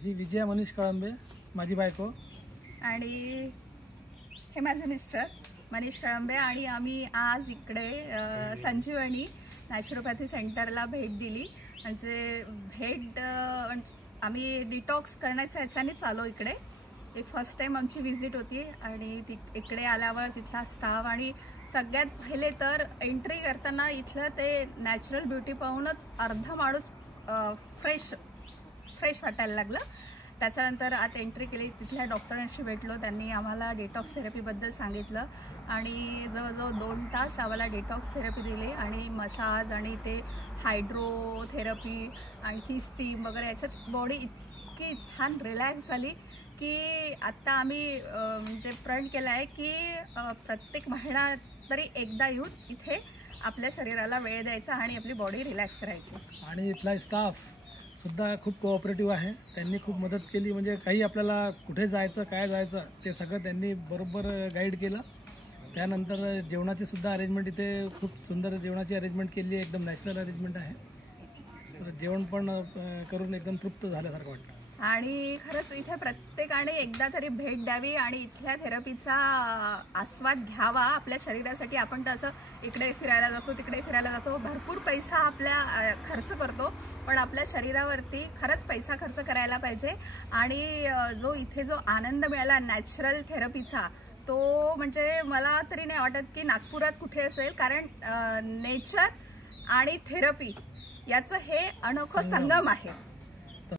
ही विजया मनीष कळंबे, माझी बायको, आणि हे माझे मिस्टर मनीष कळंबे. आणि आम्ही आज इकडे संजीवनी नॅचरोपॅथी सेंटरला भेट दिली. म्हणजे आम्ही डिटॉक्स करण्याच्या ह्याच्यानेच आलो इकडे. एक फर्स्ट टाइम आमची विजिट होती आणि इकडे आल्यावर तिथला स्टाफ आणि सगळ्यात पहिले तर एंट्री करताना इथलं ते नॅचरल ब्युटी पाहूनच अर्धा माणूस फ्रेश वाटायला लागलं. त्याच्यानंतर आत एंट्री केली, तिथल्या डॉक्टरांशी भेटलो. त्यांनी आम्हाला डिटॉक्स थेरपीबद्दल सांगितलं आणि जवळजवळ 2 तास आम्हाला डिटॉक्स थेरपी दिली आणि मसाज आणि ते हायड्रोथेरपी आणखी स्टीम वगैरे याच्यात बॉडी इतकी छान रिलॅक्स झाली की आत्ता आम्ही म्हणजे प्रण केलं आहे की प्रत्येक महिना तरी एकदा येऊन इथे आपल्या शरीराला वेळ द्यायचा आणि आपली बॉडी रिलॅक्स करायची. आणि इथला स्टाफ सुद्धा खूप कोऑपरेटिव्ह आहे. त्यांनी खूप मदत केली. म्हणजे काही आपल्याला कुठे जायचं काय जायचं ते सगळं त्यांनी बरोबर गाईड केलं. त्यानंतर जेवणाची सुद्धा अरेंजमेंट इथे खूप सुंदर जेवणाची अरेंजमेंट केली आहे. एकदम नॅचरल अरेंजमेंट आहे. तर जेवण पण करून एकदम तृप्त झाल्यासारखं वाटतं. आणि खरंच इथे प्रत्येकाने एकदा तरी भेट द्यावी आणि इथल्या थेरपीचा आस्वाद घ्यावा आपल्या शरीरासाठी. आपण तर असं इकडे फिरायला जातो तिकडे फिरायला जातो, भरपूर पैसा आपल्या खर्च करतो, पण आपल्या शरीरावरती खरंच पैसा खर्च करायला पाहिजे. आणि इथे जो आनंद मिळाला नॅचरल थेरपीचा तो म्हणजे मला तरी नाही वाटत की नागपुरात कुठे असेल. कारण नेचर आणि थेरपी याचं हे अनोखं संगम आहे.